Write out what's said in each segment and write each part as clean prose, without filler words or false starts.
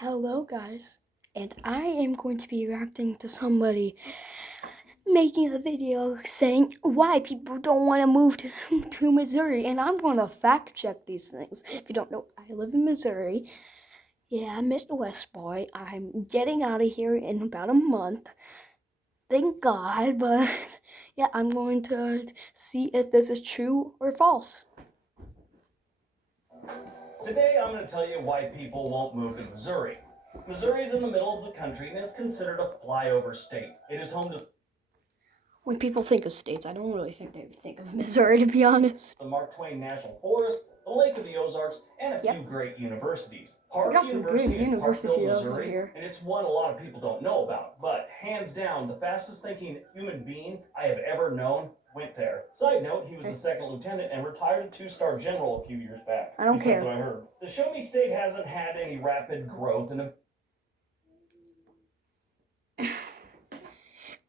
Hello guys, and I am going to be reacting to somebody making a video saying why people don't want to move to Missouri, and I'm going to fact check these things. If you don't know, I live in Missouri. Yeah, Mr. West Boy. I'm getting out of here in about a month. Thank God, but yeah, I'm going to see if this is true or false. Today, I'm going to tell you why people won't move to Missouri. Missouri is in the middle of the country and is considered a flyover state. It is home to When people think of states, I don't really think they think of Missouri, to be honest. the Mark Twain National Forest, the Lake of the Ozarks, and a few great universities. Park University in Parkville, Missouri, here. and it's one a lot of people don't know about. But hands down, the fastest thinking human being I have ever known went there. Side note, he was a second lieutenant and retired a 2-star general a few years back. I don't care. That's what I heard. The Show Me State hasn't had any rapid growth in a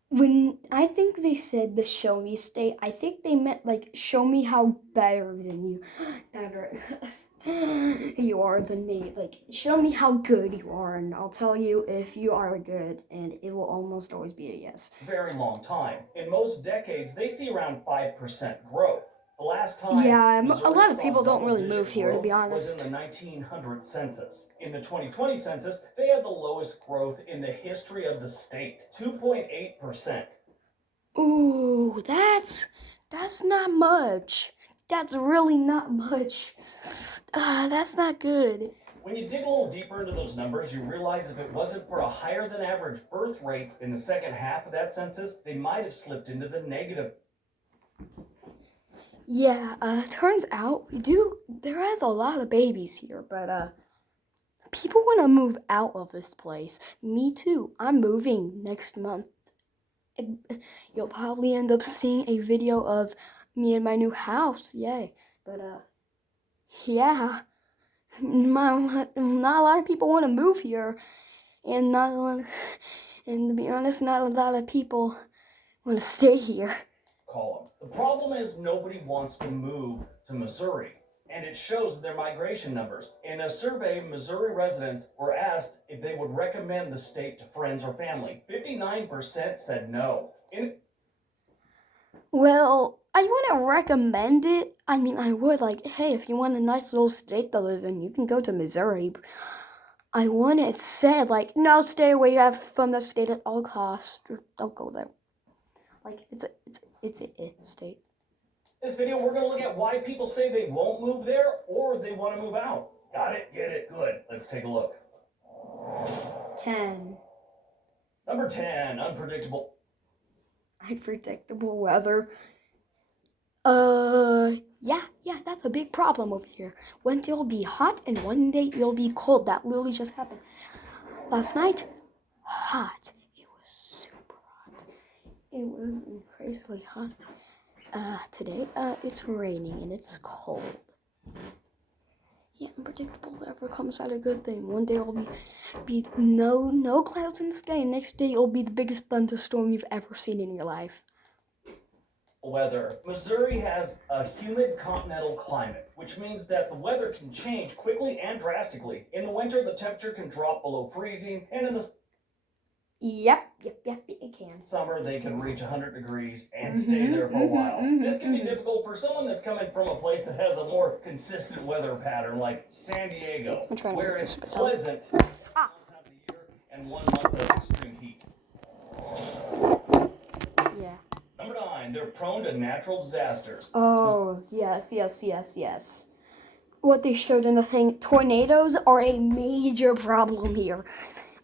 When I think they said the show me state, I think they meant like show me how better you are than me. Like show me how good you are, and I'll tell you if you are good, and it will almost always be a yes. Very long time. In most decades, they see around 5% growth. The last time a lot of people don't really move here, to be honest. Was in the 1900 census. In the 2020 census, they had the lowest growth in the history of the state, 2.8%. Ooh, that's not much. That's really not much. That's not good. When you dig a little deeper into those numbers, you realize if it wasn't for a higher than average birth rate in the second half of that census, they might have slipped into the negative. Yeah, turns out there is a lot of babies here, but people want to move out of this place. Me too. I'm moving next month. You'll probably end up seeing a video of me in my new house. Yay. But yeah, not a lot of people want to move here, and to be honest, not a lot of people want to stay here. The problem is nobody wants to move to Missouri, and it shows their migration numbers. In a survey, Missouri residents were asked if they would recommend the state to friends or family. 59% said no. Well, I wouldn't recommend it. I mean, I would, like, hey, if you want a nice little state to live in, you can go to Missouri. I wouldn't say, like, no, stay away from the state at all costs. Don't go there. Like, it's a state. This video, we're going to look at why people say they won't move there or they want to move out. Got it? Get it? Good. Let's take a look. 10. Number 10, unpredictable. Unpredictable weather. Yeah, that's a big problem over here. One day it'll be hot and one day it'll be cold. That literally just happened. Last night, hot. It was super hot. It was crazily hot. Today, it's raining and it's cold. Yeah, unpredictable never comes out a good thing. One day it'll be no clouds in the sky, and next day it'll be the biggest thunderstorm you've ever seen in your life. Weather. Missouri has a humid continental climate, which means that the weather can change quickly and drastically. In the winter, the temperature can drop below freezing, and in the Yep, it can. summer, they can reach 100 degrees and stay there for a while. This can be difficult for someone that's coming from a place that has a more consistent weather pattern, like San Diego, where it's pleasant one time of the year and 1 month of extreme heat. Yeah. Number 9, they're prone to natural disasters. Oh, yes. What they showed in the thing, tornadoes are a major problem here.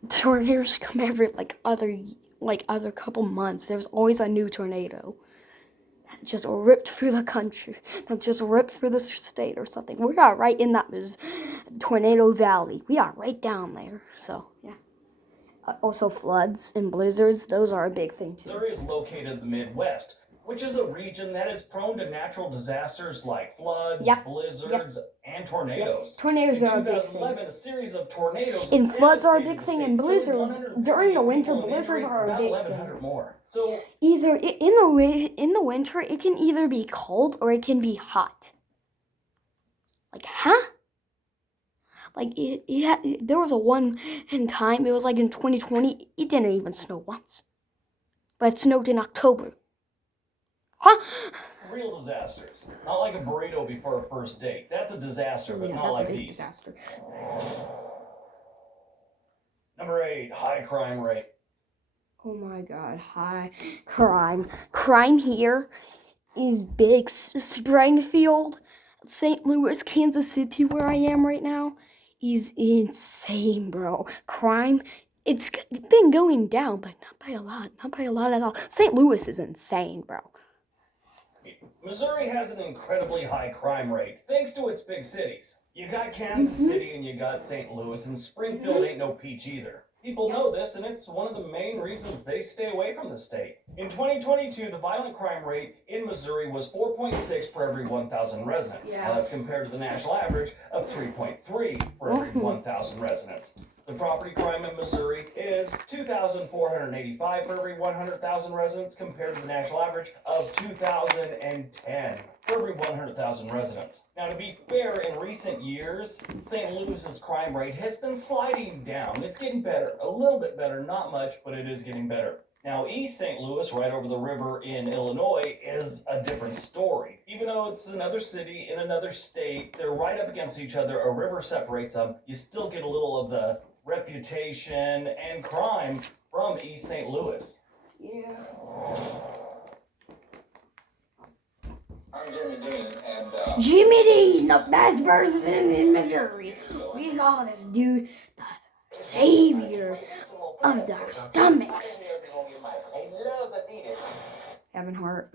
Tornadoes come every other couple months. There's always a new tornado that just ripped through the country, that just ripped through the state or something. We are right in that tornado valley. We are right down there. So yeah. Also floods and blizzards. Those are a big thing too. Missouri is located in the Midwest, which is a region that is prone to natural disasters like floods, blizzards, and tornadoes. Tornadoes are a big thing. In 2011, a series of tornadoes and floods are a big thing, and blizzards during the winter. Blizzards are a big thing. More. So either in the winter, it can either be cold or it can be hot. Like, huh? Like there was a one in time. It was like in 2020. It didn't even snow once, but it snowed in October. Huh? Real disasters. Not like a burrito before a first date. That's a disaster, but not like these. Disaster. Number 8, high crime rate. Oh my God, high crime. Crime here is big. Springfield, St. Louis, Kansas City, where I am right now, is insane, bro. Crime, it's been going down, but not by a lot. Not by a lot at all. St. Louis is insane, bro. Missouri has an incredibly high crime rate, thanks to its big cities. You got Kansas City and you got St. Louis, and Springfield ain't no peach either. People know this, and it's one of the main reasons they stay away from the state. In 2022, the violent crime rate in Missouri was 4.6 per every 1,000 residents. Now that's compared to the national average of 3.3 for every 1,000 residents. The property crime in Missouri is 2,485 for every 100,000 residents compared to the national average of 2,010 for every 100,000 residents. Now, to be fair, in recent years, St. Louis's crime rate has been sliding down. It's getting better, a little bit better, not much, but it is getting better. Now, East St. Louis, right over the river in Illinois, is a different story. Even though it's another city in another state, they're right up against each other, a river separates them, you still get a little of the reputation and crime from East St. Louis. Yeah. I'm Jimmy Dean, and Jimmy Dean, the best person in Missouri. We call this dude the savior of their stomachs. Evan Hart.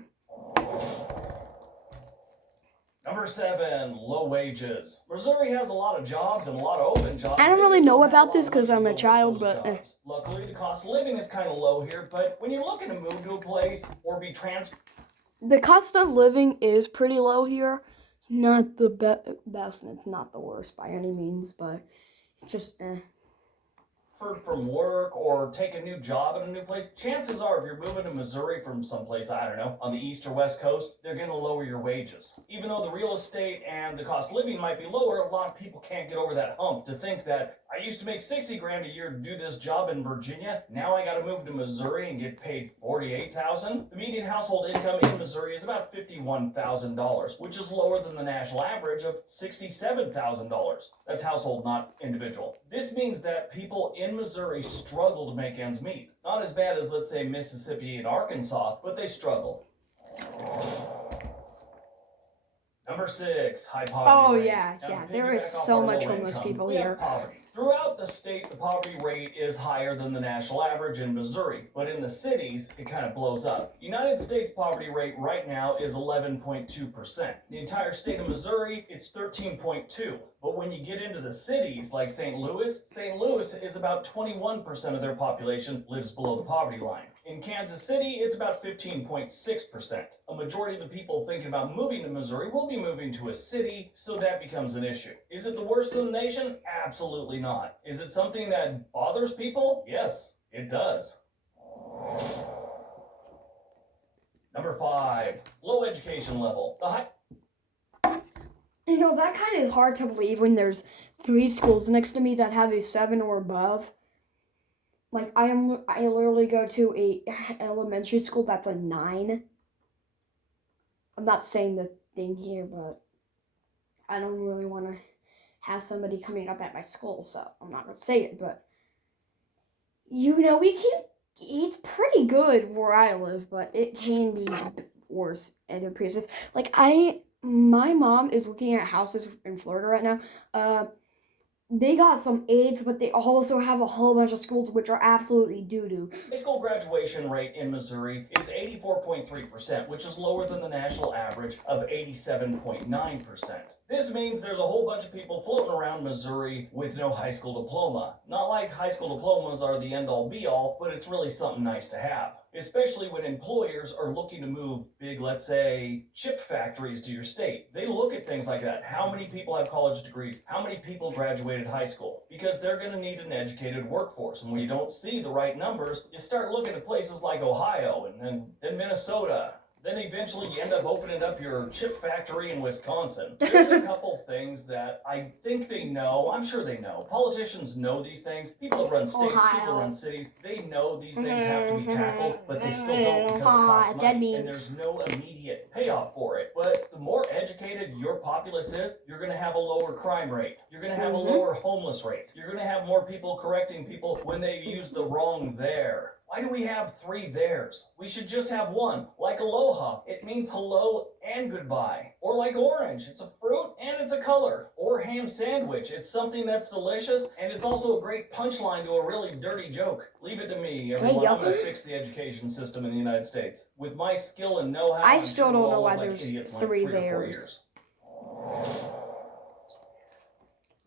Number 7, low wages. Missouri has a lot of jobs and a lot of open jobs. I don't really know about this because I'm a child, but luckily the cost of living is kind of low here, but when you're looking to move to a place or be the cost of living is pretty low here. It's not the best and it's not the worst by any means, but it's just from work or take a new job in a new place, chances are if you're moving to Missouri from someplace, I don't know, on the east or west coast, they're going to lower your wages. Even though the real estate and the cost of living might be lower, a lot of people can't get over that hump to think that I used to make 60 grand a year to do this job in Virginia. Now I got to move to Missouri and get paid $48,000. The median household income in Missouri is about $51,000, which is lower than the national average of $67,000. That's household, not individual. This means that people in Missouri struggle to make ends meet. Not as bad as, let's say, Mississippi and Arkansas, but they struggle. Number 6, high poverty rate. Yeah. There is so much homeless people here. Poverty. Throughout the state, the poverty rate is higher than the national average in Missouri, but in the cities, it kind of blows up. United States poverty rate right now is 11.2%. The entire state of Missouri, it's 13.2%. But when you get into the cities like St. Louis is about 21% of their population lives below the poverty line. In Kansas City, it's about 15.6%. A majority of the people thinking about moving to Missouri will be moving to a city, so that becomes an issue. Is it the worst in the nation? Absolutely not. Is it something that bothers people? Yes, it does. Number 5, low education level. You know, that kind of hard to believe when there's 3 schools next to me that have a 7 or above. Like, I literally go to a elementary school that's a 9. I'm not saying the thing here, but I don't really want to have somebody coming up at my school, so I'm not going to say it, but you know, it's pretty good where I live, but it can be worse at other places. Like, my mom is looking at houses in Florida right now. They got some aids, but they also have a whole bunch of schools which are absolutely doo-doo. High school graduation rate in Missouri is 84.3%, which is lower than the national average of 87.9%. This means there's a whole bunch of people floating around Missouri with no high school diploma. Not like high school diplomas are the end-all be-all, but it's really something nice to have. Especially when employers are looking to move big, let's say, chip factories to your state. They look at things like that. How many people have college degrees? How many people graduated high school? Because they're going to need an educated workforce. And when you don't see the right numbers, you start looking at places like Ohio and then Minnesota. then eventually you end up opening up your chip factory in Wisconsin. There's a couple things that I think they know. I'm sure they know. Politicians know these things. People that run states, people that run cities, they know these things have to be tackled, but they still don't because it costs money, and there's no immediate payoff for it. But the more educated your populace is, you're going to have a lower crime rate. You're going to have a lower homeless rate. You're going to have more people correcting people when they use the wrong there. Why do we have 3 theirs? We should just have one. Like aloha, it means hello and goodbye. Or like orange, it's a fruit and it's a color. Or ham sandwich, it's something that's delicious and it's also a great punchline to a really dirty joke. Leave it to me, everyone. I'm going to fix the education system in the United States. With my skill and know-how, I still don't know why there's idiots like 3 3 or 4 theirs. years.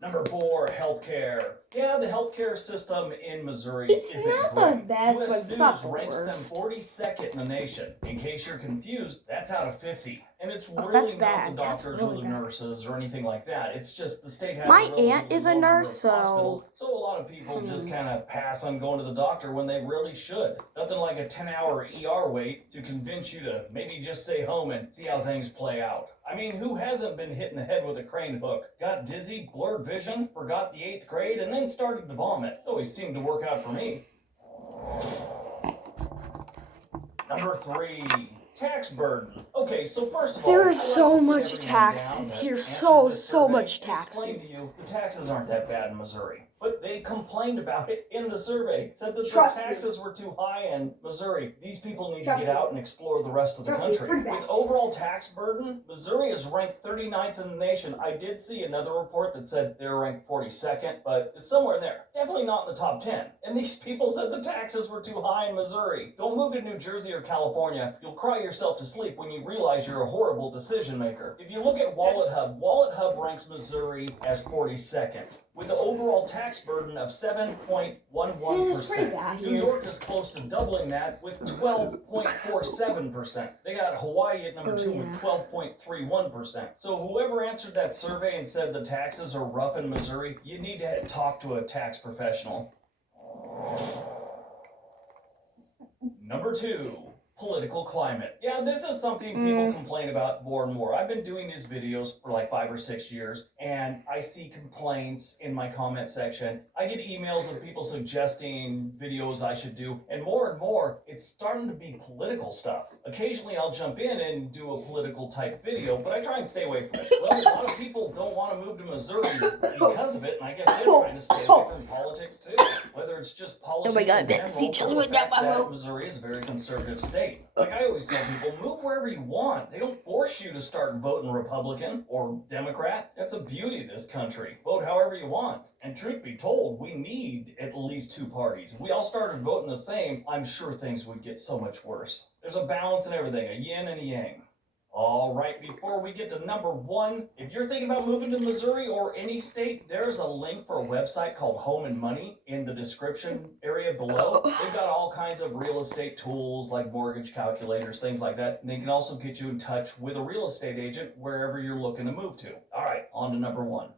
Number 4, healthcare. Yeah, the healthcare system in Missouri isn't not great. the best, but US it's not News the ranks them worst. 42nd in the nation. In case you're confused, that's out of 50. And it's really that's not bad. the That's doctors really or the bad. nurses or anything like that. It's just the state has My a relatively aunt is a low number nurse, of so- hospitals, so a lot of people just kind of pass on going to the doctor when they really should. Nothing like a 10-hour ER wait to convince you to maybe just stay home and see how things play out. I mean, who hasn't been hit in the head with a crane hook? Got dizzy, blurred vision, forgot the 8th grade, and then started to vomit. It always seemed to work out for me. Number 3, tax burden. Okay, so first of all, There is I'd like so to sit much everyone taxes down that's here, answered so this survey much and explain taxes. to you the taxes aren't that bad in Missouri. But they complained about it in the survey. Said that Trust the me. taxes were too high in Missouri. These people need Trust to get me. out and explore the rest of the Trust me, it's country. pretty bad. With overall tax burden, Missouri is ranked 39th in the nation. I did see another report that said they were ranked 42nd, but it's somewhere in there. Definitely not in the top 10. And these people said the taxes were too high in Missouri. Don't move to New Jersey or California. You'll cry yourself to sleep when you realize you're a horrible decision maker. If you look at Wallet Hub ranks Missouri as 42nd. With the overall tax burden of 7.11%. New York is close to doubling that with 12.47%. They got Hawaii at number 2 with 12.31%. So whoever answered that survey and said the taxes are rough in Missouri, you need to talk to a tax professional. Number 2. Political climate. Yeah, this is something people complain about more and more. I've been doing these videos for like 5 or 6 years, and I see complaints in my comment section. I get emails of people suggesting videos I should do, and more, it's starting to be political stuff. Occasionally, I'll jump in and do a political type video, but I try and stay away from it. Well, a lot of people don't want to move to Missouri because of it, and I guess they're trying to stay away from politics too. Whether it's just politics in general, or the fact that Missouri is a very conservative state. Like I always tell people, move wherever you want. They don't force you to start voting Republican or Democrat. That's the beauty of this country. Vote however you want. And truth be told, we need at least 2 parties. If we all started voting the same, I'm sure things would get so much worse. There's a balance in everything, a yin and a yang. All right, before we get to number 1, if you're thinking about moving to Missouri or any state, there's a link for a website called Home and Money in the description area below. They've got all kinds of real estate tools like mortgage calculators, things like that. And they can also get you in touch with a real estate agent wherever you're looking to move to. All right, on to number 1.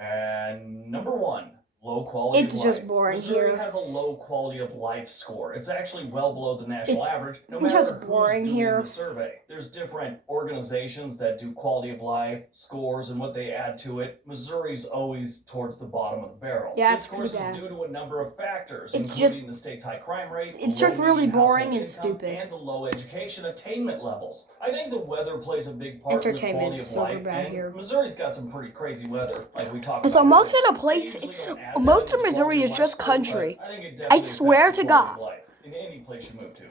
And number 1. Low quality It's of just life. boring Missouri here. has a low quality of life score. It's actually well below the national average. No It's matter just who's boring doing here. the survey. There's different organizations that do quality of life scores and what they add to it. Missouri's always towards the bottom of the barrel. Yeah, this, it's of course, pretty bad. is due to a number of factors, It's including just- the state's high crime rate. It's low just really median boring household and income, stupid. and the low education attainment levels. I think the weather plays a big part in the Entertainment quality is of super life. bad And here. Missouri's got some pretty crazy weather, like we talked And so about most earlier. of the place, They usually don't add that most to of the Missouri quality is of just life score, country. but I think it I definitely swear affects to the quality of God. life in any place you move to.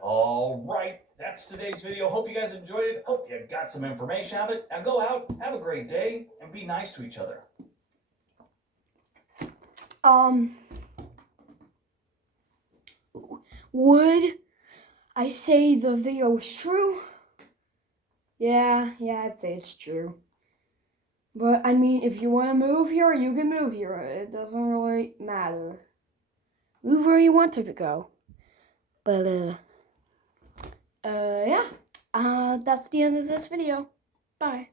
All right, that's today's video. Hope you guys enjoyed it. Hope you got some information out of it. Now go out, have a great day, and be nice to each other. Would I say the video is true? Yeah, I'd say it's true. But, I mean, if you want to move here, you can move here. It doesn't really matter. Move where you want to go. But, yeah. That's the end of this video. Bye.